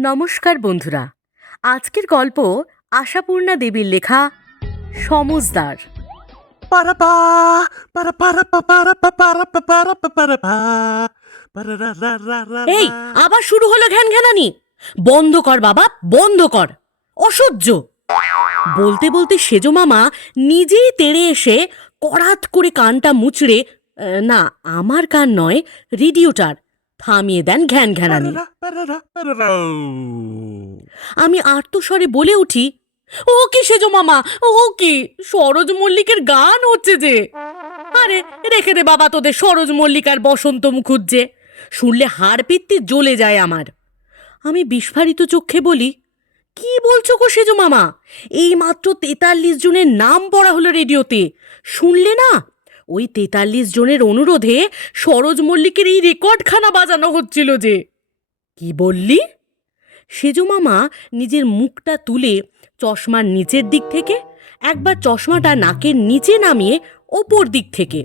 নমস্কার বন্ধুরা। আজকের গল্প আশাপূর্ণা দেবীর লেখা সমজদার. এই আবার শুরু হলো ঘ্যান ঘ্যানানি বন্ধ কর বাবা বন্ধ কর। অসহ্য। বলতে বলতে সেজো মামা নিজেই তেড়ে এসে করাত করে কানটা মুচড়ে না আমার কান নয় রেডিওটার থামিয়ে দেন ঘ্যান ঘ্যানানি আমি আর্তস্বরে বলে উঠি ও কি সেজো মামা ও কি? সরোজ মল্লিকের গান হচ্ছে যে। আরে রেখে দে বাবা তোদের সরোজ মল্লিক আর বসন্ত মুখুজ্জে। শুনলে হাড় পিত্তি জ্বলে যায় আমার। আমি বিস্ফারিত চোখে বলি কি বলছো গো সেজো মামা? এই মাত্র তেতাল্লিশ জনের নাম পড়া হলো রেডিওতে। শুনলে না ওই তেতাল্লিশ জনের অনুরোধে সরোজ মল্লিকের এই রেকর্ডখানা বাজানো হচ্ছিল যে। কি বললি? সেজো মামা নিজের মুখটা তুলে চশমার নিচের দিক থেকে, একবার চশমাটা নাকের নিচে নামিয়ে ওপর দিক থেকে।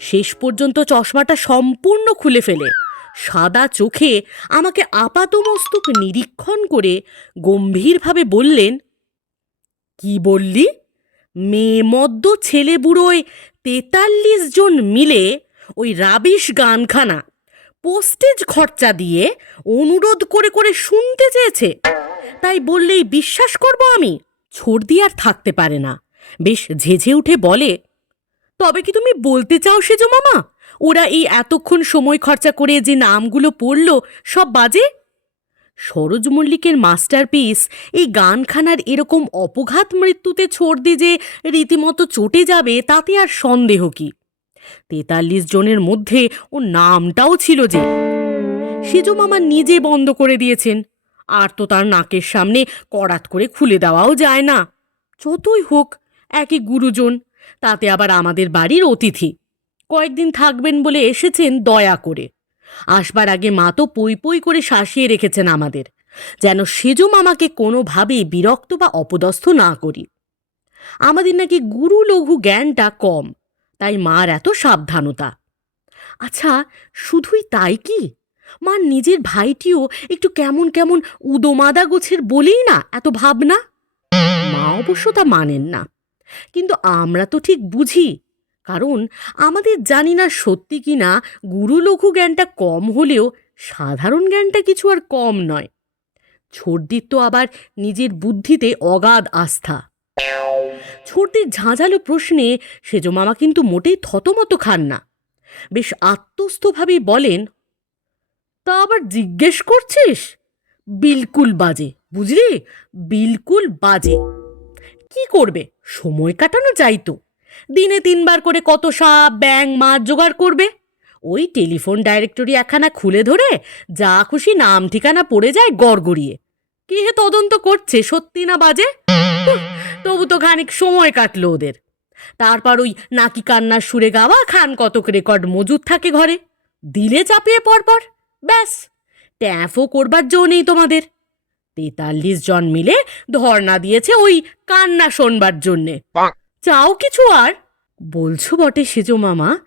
শেষ পর্যন্ত চশমাটা সম্পূর্ণ খুলে ফেলে। সাদা চোখে আমাকে আপাতমস্তক নিরীক্ষণ করে গম্ভীরভাবে বললেন, কি বললি? মেয়ে মদ্য ছেলে বুড়োয় তেতাল্লিশ জন মিলে ওই রাবিশ গানখানা পোস্টেজ খরচা দিয়ে অনুরোধ করে করে শুনতে চেয়েছে। তাই বললেই বিশ্বাস করব আমি ছোট ছর্দি আর থাকতে পারে না। বেশ ঝেঝে উঠে বলে, তবে কি তুমি বলতে চাও সেজো মামা? ওরা এই এতক্ষণ সময় খরচা করে যে নামগুলো পড়ল, সব বাজে? সরোজ মল্লিকের মাস্টারপিস, এই গানখানার এরকম অপঘাত মৃত্যুতে ছর্দি যে রীতিমতো চটে যাবে, তাতে আর সন্দেহ কি? তেতাল্লিশ জনের মধ্যে ও নামটাও ছিল যে। সেজো মামা নিজে বন্ধ করে দিয়েছেন। আর তো তার নাকের সামনে করাত করে খুলে দেওয়াও যায় না। যতই হোক, একই গুরুজন, তাতে আবার আমাদের বাড়ির অতিথি। কয়েকদিন থাকবেন বলে এসেছেন দয়া করে। আসবার আগে মা তো পই পই করে শাসিয়ে রেখেছেন আমাদের, যেন সেজো মামাকে কোনোভাবেই বিরক্ত বা অপদস্থ না করি। আমাদের নাকি গুরু লঘু জ্ঞানটা কম, তাই মার এত সাবধানতা। আচ্ছা শুধুই তাই কি? মার নিজের ভাইটিও একটু কেমন কেমন উদোমাদা গোছের বলেই না এত ভাবনা? মা অবশ্য তা মানেন না, কিন্তু আমরা তো ঠিক বুঝি কারণ আমাদের জানি না সত্যি কি না গুরু লঘু জ্ঞানটা কম হলেও সাধারণ জ্ঞানটা কিছু আর কম নয়। ছর্দির তো আবার নিজের বুদ্ধিতে অগাধ আস্থা। ছর্দির ঝাঁঝালো প্রশ্নে সেজো মামা কিন্তু মোটেই থতমত খান না। বেশ আত্মস্থভাবেই বলেন, তা আবার জিজ্ঞেস করছিস? বিলকুল বাজে, বুঝলি? বিলকুল বাজে। কি করবে? সময় কাটানো যাই তো। দিনে তিনবার করে কত সাপ ব্যাং মাছ জোগাড় করবে? ওই টেলিফোন ডাইরেক্টরি একখানা খুলে ধরে যা খুশি নাম ঠিকানা পড়ে যায় গড়গড়িয়ে। কে হে তদন্ত করছে, সত্যি না বাজে? তবু তো খানিক সময় কাটলো ওদের। তারপর ওই নাকি কান্নার সুরে গাওয়া খান কতক রেকর্ড মজুদ থাকে ঘরে। দিলে চাপিয়ে পরপর, ব্যাস, ট্যাফও করবার জো নেই তোমাদের। তেতাল্লিশ জন মিলে ধর্ণা দিয়েছে ওই কান্না শোনবার জন্যে। চাও কিছু আর? বলছো বটে সেজো মামা।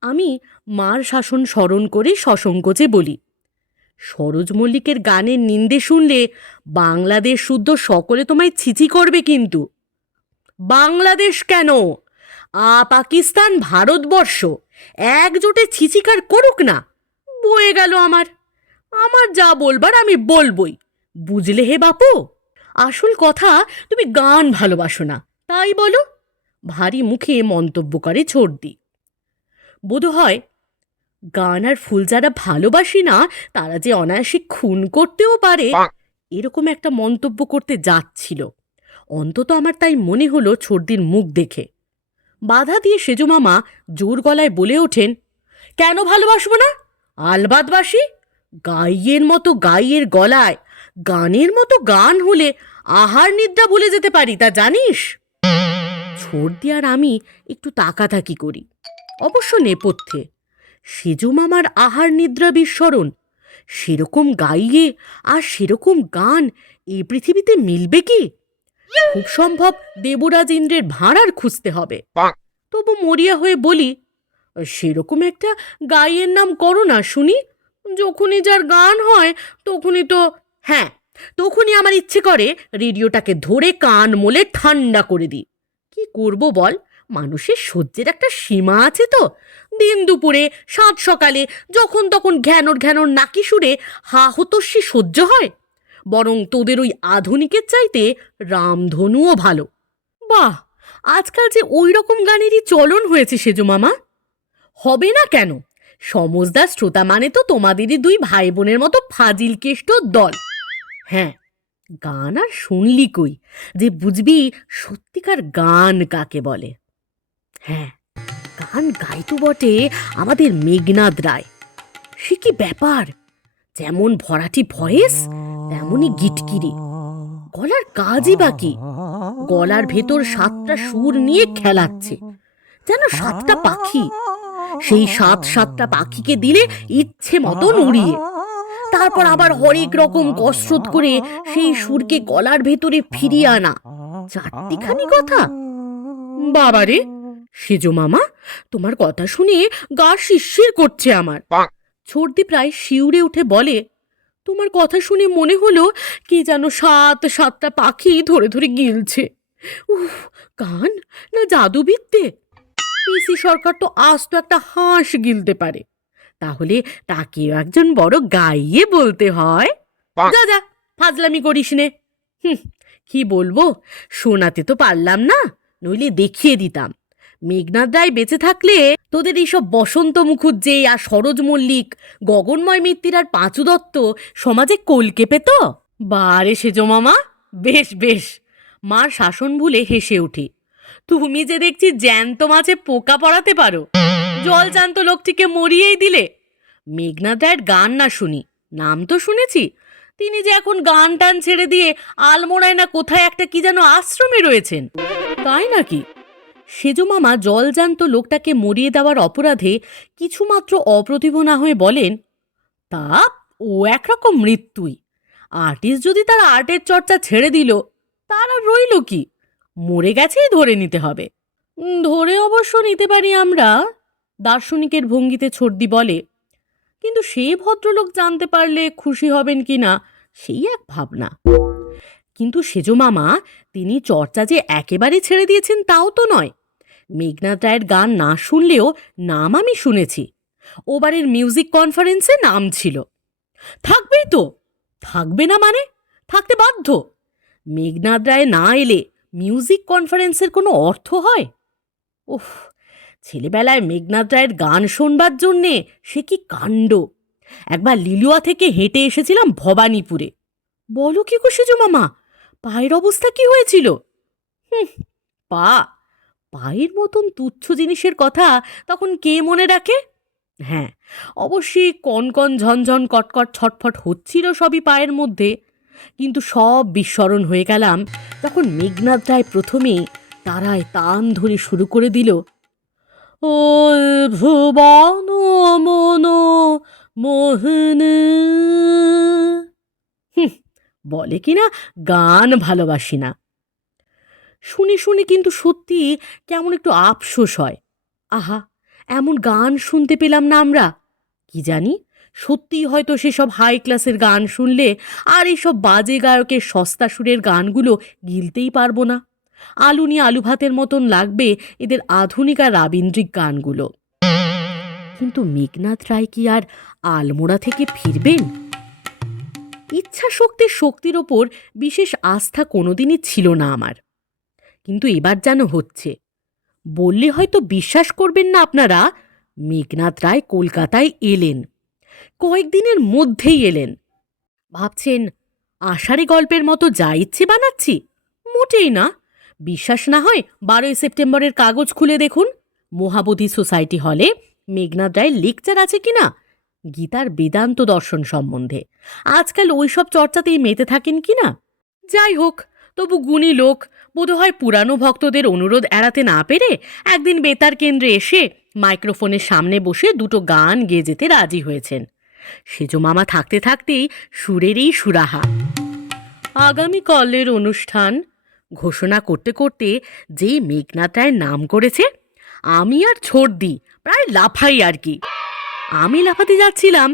আমি মার শাসন স্মরণ করে সসংকোচে বলি। সরোজ মল্লিকের গানের নিন্দে শুনলে বাংলাদেশ শুদ্ধ সকলে তোমায় ছিচি করবে কিন্তু। বাংলাদেশ কেন? আ পাকিস্তান ভারতবর্ষ। একজোটে ছিচিকার করুক না। বয়ে গেল আমার। আমার যা বলবার আমি বলবই। বুঝলে হে বাপু? আসল কথা তুমি গান ভালোবাসো না। তাই বলো। ভারী মুখে মন্তব্য করে ছর্দি বোধ হয় গান আর ফুল যারা ভালোবাসি না তারা যে অনায়াসে খুন করতেও পারে এরকম একটা মন্তব্য করতে যাচ্ছিল। অন্তত আমার তাই মনে হলো ছর্দির মুখ দেখে। বাধা দিয়ে সেজো মামা জোর গলায় বলে ওঠেন কেন ভালোবাসবো না? আলবাদবাসী গাইয়ের মতো গাইয়ের গলায় গানের মতো গান হলে আহার নিদ্রা বলে যেতে পারি তা জানিস? ছর্দি আর আমি একটু তাকাতাকি করি অবশ্য নেপথ্যে। সেজু মামার আহার নিদ্রা বিস্মরণ সেরকম গাইয়ে আর সেরকম গান এই পৃথিবীতে মিলবে কি? খুব সম্ভব দেবরাজ ইন্দ্রের ভাঁড়ার খুঁজতে হবে। তবু মরিয়া হয়ে বলি সেরকম একটা গাইয়ের নাম করো না শুনি যখনই যার গান হয় তখনই তো হ্যাঁ তখনই আমার ইচ্ছে করে রেডিওটাকে ধরে কান মোলে ঠান্ডা করে দিই। কি করব বল? মানুষের সহ্যের একটা সীমা আছে তো। দিন দুপুরে, সাত সকালে, যখন তখন ঘ্যানোর ঘ্যানোর নাকি সুরে হা হতস্যি সহ্য হয়। বরং তোদের ওই আধুনিকের চাইতে রামধনুও ভালো। বাহ! আজকাল যে ওই রকম গানেরই চলন হয়েছে সেজো মামা। হবে না কেন? সমজদার শ্রোতা মানে তো তোমাদেরই দুই ভাই বোনের মতো ফাজিল কেষ্ট দল। হ্যাঁ গান আর শুনলি কই? যে বুঝবি সত্যিকার গান কাকে বলে? হ্যাঁ গান গাইতো বটে আমাদের মেঘনাদ রায়। সে কি ব্যাপার? যেমন ভরাটি ভয়েস, তেমনই গিটকিরি গলার কাজই বাকি গলার ভেতর সাতটা সুর নিয়ে খেলাচ্ছে। যেন সাতটা পাখি। সেই সাত সাতটা পাখিকে দিলে ইচ্ছে মতন উড়িয়ে। তারপর আবার হরেক রকম কসরত করে সেই সুরকে গলার ভেতরে ফিরিয়ে আনা। চারটিখানি কথা? বাবারে সেজো মামা তোমার কথা শুনে গা শিরশির করছে আমার। ছর্দি প্রায় শিউরে উঠে বলে তোমার কথা শুনে মনে হলো কি যেন সাত সাতটা পাখি ধরে ধরে গিলছে। উফ গান না জাদুবিদ্যে? পিসি সরকার তো আজ তো একটা হাঁস গিলতে পারে। তাহলে তাকেও একজন বড় গাইয়ে বলতে হয়। যা যা ফাজলামি করিস নে। হুম কি বলব? শোনাতে তো পারলাম না নইলে দেখিয়ে দিতাম। মেঘনাদ রায় বেঁচে থাকলে তোদের এইসব বসন্ত মুখুজ্জে আর সরোজ মল্লিক গগনময় মিত্তির আর পাঁচু দত্ত সমাজে কলকে পেত বারে সেজো মামা বেশ বেশ। মার শাসন ভুলে হেসে উঠি। তুমি যে দেখছি জ্যান্ত মাছে পোকা পড়াতে পারো। জল জ্যান্ত লোকটিকে মরিয়েই দিলে। মেঘনাদ রায়ের গান না শুনি, নাম তো শুনেছি। তিনি যে এখন গান টান ছেড়ে দিয়ে আলমোড়ায় না কোথায় একটা কি যেন আশ্রমে রয়েছেন, তাই নাকি? সেজো মামা জলজান্ত লোকটাকে মরিয়ে দেওয়ার অপরাধে কিছুমাত্র অপ্রতিভ না হয়ে বলেন, তা ও একরকম মৃত্যুই। আর্টিস্ট যদি তার আর্টের চর্চা ছেড়ে দিল, তার আর রইল কি? মরে গেছেই ধরে নিতে হবে। ধরে অবশ্য নিতে পারি আমরা। দার্শনিকের ভঙ্গিতে ছর্দি বলে, কিন্তু সে ভদ্রলোক জানতে পারলে খুশি হবেন কি না, সেই এক ভাবনা। কিন্তু সেজো মামা, তিনি চর্চা যে একেবারে ছেড়ে দিয়েছেন তাও তো নয়। মেঘনাথ রায়ের গান না শুনলেও নাম আমি শুনেছি। ওবারের মিউজিক কনফারেন্সে নাম ছিল। থাকবেই তো! থাকবে না মানে? থাকতে বাধ্য। মেঘনাথ রায় না এলে মিউজিক কনফারেন্সের কোনো অর্থ হয়? উফ ছেলেবেলায় মেঘনাথ রায়ের গান শোনবার জন্যে সে কি কাণ্ড? একবার লিলুয়া থেকে হেঁটে এসেছিলাম ভবানীপুরে। বলো কি কুশিজু মামা, পায়ের অবস্থা কি হয়েছিল? হুম, পা। পায়ের মতন তুচ্ছ জিনিসের কথা তখন কে মনে রাখে? হ্যাঁ অবশ্যই কনকন ঝনঝন কটকট ছটফট হচ্ছিল সবই পায়ের মধ্যে। কিন্তু সব বিস্মরণ হয়ে গেলাম তখন মেঘনাথ রায় প্রথমেই তারায় তান ধরে শুরু করে দিল ও ভুবন মন মোহন। বলে কিনা গান ভালোবাসি না। শুনে শুনে কিন্তু সত্যি কেমন একটু আফসোস হয়। আহা, এমন গান শুনতে পেলাম না আমরা। কি জানি, সত্যিই হয়তো সেসব হাই ক্লাসের গান শুনলে আর এইসব বাজে গায়কের সস্তা সুরের গানগুলো গিলতেই পারব না। আলু নিয়ে আলু ভাতের মতন লাগবে এদের আধুনিক আর রাবীন্দ্রিক গানগুলো। কিন্তু মেঘনাথ রায় কি আর আলমোড়া থেকে ফিরবেন? ইচ্ছা শক্তির শক্তির ওপর বিশেষ আস্থা কোনোদিনই ছিল না আমার। কিন্তু এবার যেন হচ্ছে। বললে হয়তো বিশ্বাস করবেন না আপনারা, মেঘনাথ রায় কলকাতায় এলেন। কয়েকদিনের মধ্যেই এলেন। ভাবছেন, আষাঢ়ি গল্পের মতো যা ইচ্ছে বানাচ্ছি, মোটেই না। বিশ্বাস না হয় বারোই সেপ্টেম্বরের কাগজ খুলে দেখুন। মহাবোধি সোসাইটি হলে মেঘনাথ রায়ের লেকচার আছে কিনা গীতার বেদান্ত দর্শন সম্বন্ধে। আজকাল ওইসব চর্চাতেই মেতে থাকেন কিনা যাই হোক, তবু গুণী লোক বোধহয় পুরানো ভক্তদের অনুরোধ এড়াতে না পেরে একদিন বেতার কেন্দ্রে এসে মাইক্রোফোনের সামনে বসে দুটো গান গেয়ে যেতে রাজি হয়েছেন। সেজো মামা থাকতে থাকতেই সুরেরই সুরাহা। আগামীকালের অনুষ্ঠান ঘোষণা করতে করতে যেই মেঘনাথ রায়ের নাম করেছে, আমি আর ছোট দিই প্রায় লাফাই আর কি। আমি লাফাতে যাচ্ছিলাম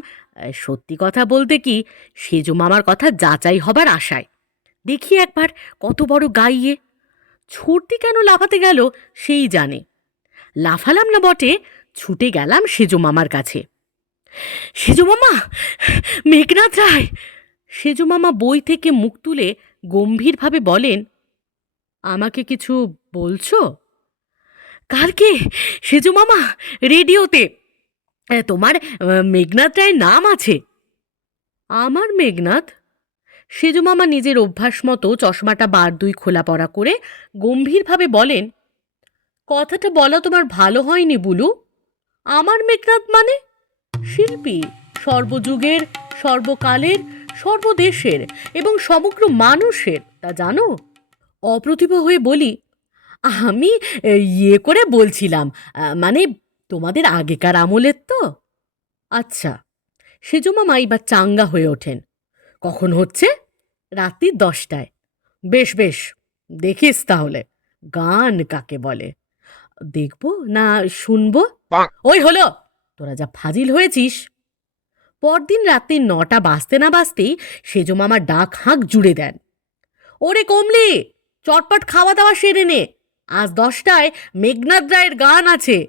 সত্যি কথা বলতে কি, সেজো মামার কথা যাচাই হবার আশায়। দেখি একবার কত বড় গাইয়ে ছুটতে কেন লাফাতে গেল সেই জানে। লাফালাম না বটে, ছুটে গেলাম সেজো মামার কাছে। সেজো মামা মেঘনাথ রায় সেজো মামা বই থেকে মুখ তুলে গম্ভীরভাবে বলেন আমাকে কিছু বলছো? কালকে সেজু মামা রেডিওতে তোমার মেঘনাথ রায়ের নাম আছে। আমার মেঘনাথ? সেজু মামা নিজের অভ্যাস মতো চশমাটা বার দুই খোলা পড়া করে গম্ভীরভাবে বলেন, কথাটা বলা তোমার ভালো হয়নি বুলু। আমার মেঘনাথ মানে শিল্পী, সর্বযুগের, সর্বকালের, সর্বদেশের এবং সমগ্র মানুষের, তা জানো? অপ্রতিভ হয়ে বলি আমি ইয়ে করে বলছিলাম মানে তোমাদের আগেকার আমলের তো? আচ্ছা সেজো মামা এবার চাঙ্গা হয়ে ওঠেন। কখন হচ্ছে? রাত্রি দশটায়। বেশ বেশ দেখিস তাহলে গান কাকে বলে? দেখব না শুনব। ওই হলো তোরা যা ফাজিল হয়েছিস। পরদিন রাত্রি নটা বাজতে না বাজতেই মামা ডাক হাঁক জুড়ে দেন। ওরে কমলি চটপট খাওয়া দাওয়া সেরে নে। আজ দশটায় মেঘনাথ রায়ের গান আছে।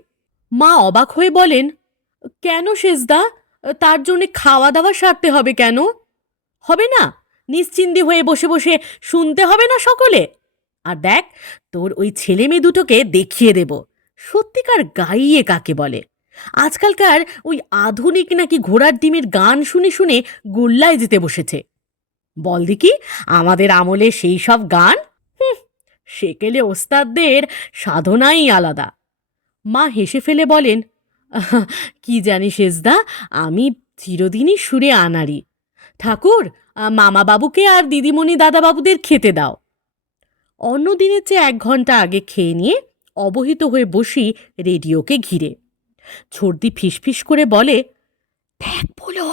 মা অবাক হয়ে বলেন, কেন শেষদা? তার জন্যে খাওয়া দাওয়া সারতে হবে কেন? হবে না। নিশ্চিন্দি হয়ে বসে বসে শুনতে হবে না সকলে। আর দেখ, তোর ওই ছেলে মেয়ে দুটোকে দেখিয়ে দেব। সত্যিকার গাইয়ে কাকে বলে? আজকালকার ওই আধুনিক নাকি ঘোড়ার ডিমের গান শুনে শুনে গোল্লায় যেতে বসেছে। বল দেখি, আমাদের আমলে সেই সব গান সেকেলে ওস্তাদদের সাধনাই আলাদা। মা হেসে ফেলে বলেন "আহা, কি জানি শেষদা আমি চিরদিনই সুরে আনারি। ঠাকুর মামা বাবুকে আর দিদিমণি দাদাবাবুদের খেতে দাও। অন্য দিনের চেয়ে এক ঘণ্টা আগে খেয়ে নিয়ে অবহিত হয়ে বসি রেডিওকে ঘিরে। ছর্দি ফিসফিস করে বলে দেখ বলো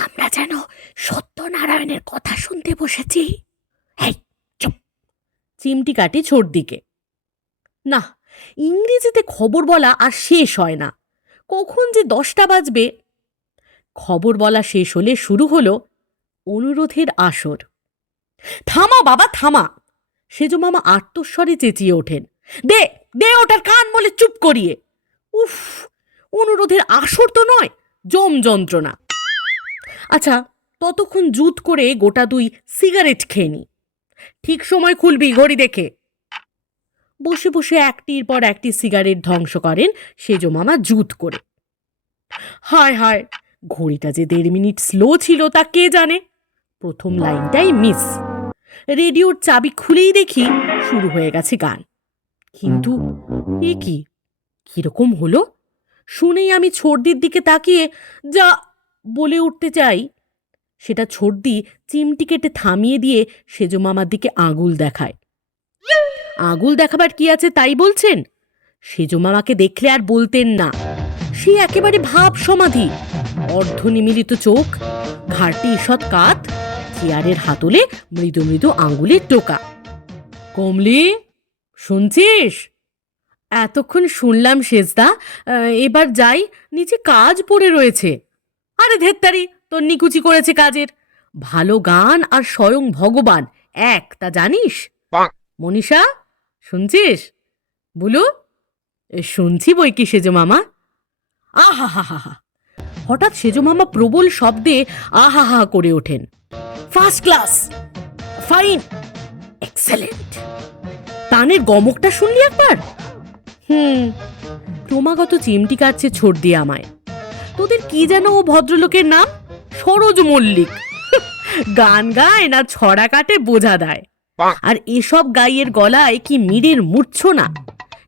আমরা যেন সত্যনারায়ণের কথা শুনতে বসেছি। এই চিমটি কাটে ছর্দিকে না ইংরেজিতে খবর বলা আর শেষ হয় না। কখন যে দশটা বাজবে? খবর বলা শেষ হলে শুরু হলো অনুরোধের আসর। থামা বাবা, থামা! সেজো মামা আত্মস্বরে চেঁচিয়ে ওঠেন। দে দে ওটার কান বলে চুপ করিয়ে। উফ, অনুরোধের আসর তো নয়, জম যন্ত্রণা। আচ্ছা ততক্ষণ জুত করে গোটা দুই সিগারেট খেয়ে নি। ঠিক সময় খুলবি ঘড়ি দেখে। বসে বসে একটির পর একটি সিগারেট ধ্বংস করেন সেজো মামা জুত করে। হায় হায়, ঘড়িটা যে দেড় মিনিট স্লো ছিল তা কে জানে? প্রথম লাইনটাই মিস রেডিওর চাবি খুলেই দেখি শুরু হয়ে গেছে গান। কিন্তু এ কি? কীরকম হলো? শুনেই আমি ছর্দির দিকে তাকিয়ে যা বলে উঠতে চাই। সেটা ছর্দি চিমটি কেটে থামিয়ে দিয়ে সেজো মামার দিকে আঙুল দেখায়। আঙুল দেখাবার কি আছে তাই বলছেন? সেজো মামাকে দেখলে আর বলতেন না। সে একেবারে ভাব সমাধি। অর্ধনিমিলিত চোখ, ঘাড়টি ঈষৎ কাত, চেয়ারের হাতলে মৃদু মৃদু আঙ্গুলের টোকা। কমলি, শুনছিস? এতক্ষণ শুনলাম শেষদা এবার যাই, নিচে কাজ পড়ে রয়েছে। আরে ধেত্তারি তোর নিকুচি করেছে কাজের। ভালো গান আর স্বয়ং ভগবান এক তা জানিস? মনীষা শুনছিস? বুলু শুনছি বই কি সেজো মামা? আহা হা হা হা হঠাৎ সেজো মামা প্রবল শব্দে আহা হা করে ওঠেন। First class. ফাইন। এক্সেলেন্ট। তানের গমকটা শুনলি একবার? হুম। ক্রমাগত চিমটি কাটছে ছোট দিয়ে আমায়। তোদের কি যেন ও ভদ্রলোকের নাম? সরোজ মল্লিক। গান গায় না ছড়া কাটে বোঝা দেয়। আর এসব গাইয়ের গলায় কি মিরের মূর্ছনা?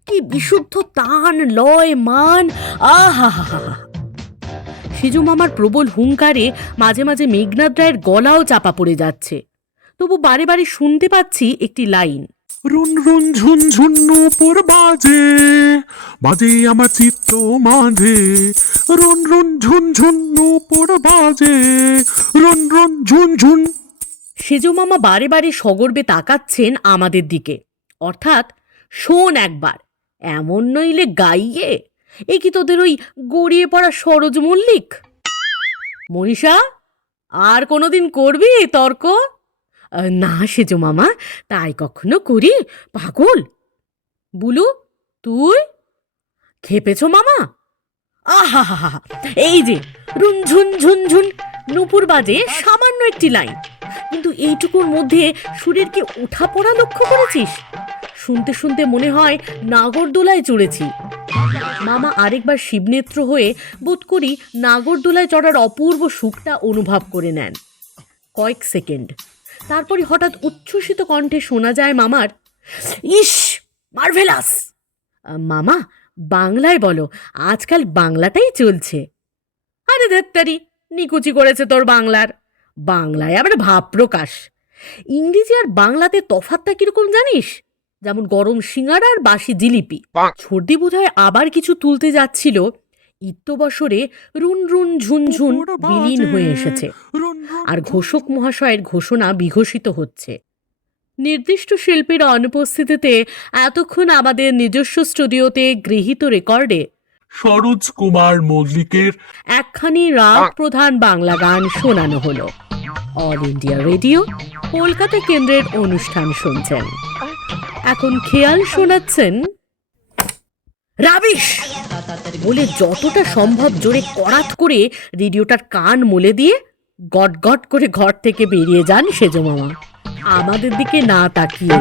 কি বিশুদ্ধ তান লয় মান? আহা হা হা হা সেজু মামার প্রবল হুঙ্কারে মাঝে মাঝে মেঘনাথ রায়ের গলাও চাপা পড়ে যাচ্ছে। তবু বারে বারে শুনতে পাচ্ছি একটি লাইন। রুন রুন ঝুন ঝুন নূপুর বাজে বাজে আমার চিত্ত মাঝে। রুন রুন ঝুন ঝুন নূপুর বাজে, রুন রুন ঝুন ঝুন। সেজো মামা বারে বারে সগর্বে তাকাচ্ছেন আমাদের দিকে। অর্থাৎ, শোন একবার, এমন নইলে গাইয়ে, এ কি তোদের ওই গড়িয়ে পড়া সরোজ মল্লিক? মনীষা, আর কোনোদিন করবি তর্ক? না সেজো মামা, তাই কখনো করি। পাগল। বুলু, তুই? খেপেছ মামা? আহা হা এই যে রুনঝুন ঝুনঝুন নুপুর বাজে সামান্য একটি লাইন। কিন্তু এইটুকুর মধ্যে সুরের কি ওঠা পড়া লক্ষ্য করেছিস? শুনতে শুনতে মনে হয় নাগরদোলায় চড়েছি। মামা আরেকবার শিবনেত্র হয়ে বোধ করি নাগরদোলায় চড়ার অপূর্ব সুখটা অনুভব করে নেন। কয়েক সেকেন্ড। তারপরে হঠাৎ উচ্ছ্বসিত কণ্ঠে শোনা যায় মামার ইস মার্ভেলাস! মামা বাংলায় বলো আজকাল বাংলাটাই চলছে। আরে ধ্যাত্তারি নিকুচি করেছে তোর বাংলার। বাংলায় আবার ভাব প্রকাশ। ইংরেজি আর বাংলাতে তফাতটা কীরকম জানিস? যেমন গরম সিঙ্গারা আর বাসি জিলিপি। সর্দি বোধহয় আবার কিছু তুলতে যাচ্ছিল। ইত্যবসরে রুন রুন ঝুনঝুন বিলীন হয়ে এসেছে। আর ঘোষক মহাশয়ের ঘোষণা বিঘোষিত হচ্ছে। নির্দিষ্ট শিল্পীর অনুপস্থিতিতে এতক্ষণ আমাদের নিজস্ব স্টুডিওতে গৃহীত রেকর্ডে সরোজ কুমার মল্লিকের একখানি রাগ প্রধান বাংলা গান শোনানো হলো। অল ইন্ডিয়া রেডিও কলকাতা কেন্দ্রের অনুষ্ঠান শুনছেন। এখন খেয়াল শোনাচ্ছেন রাবিশ! বলে যতটা সম্ভব জোরে করাত করে রেডিওটার কান মুলে দিয়ে গট গট করে ঘর থেকে বেরিয়ে যান সেজো মামা। আমাদের দিকে না তাকিয়ে।